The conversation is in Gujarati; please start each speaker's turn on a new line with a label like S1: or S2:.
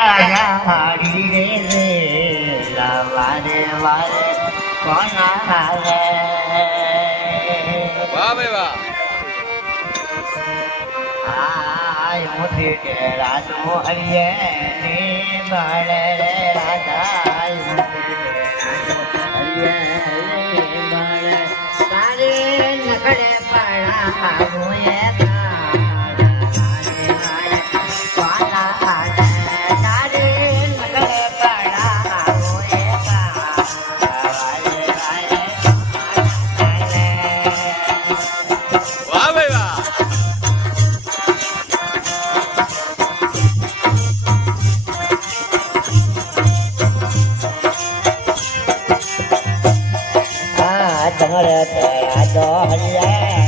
S1: હારી રે રે વારે વારે કોણ આવે
S2: વાહ ભાઈ વાહ
S1: આયો રે રાજા 大爷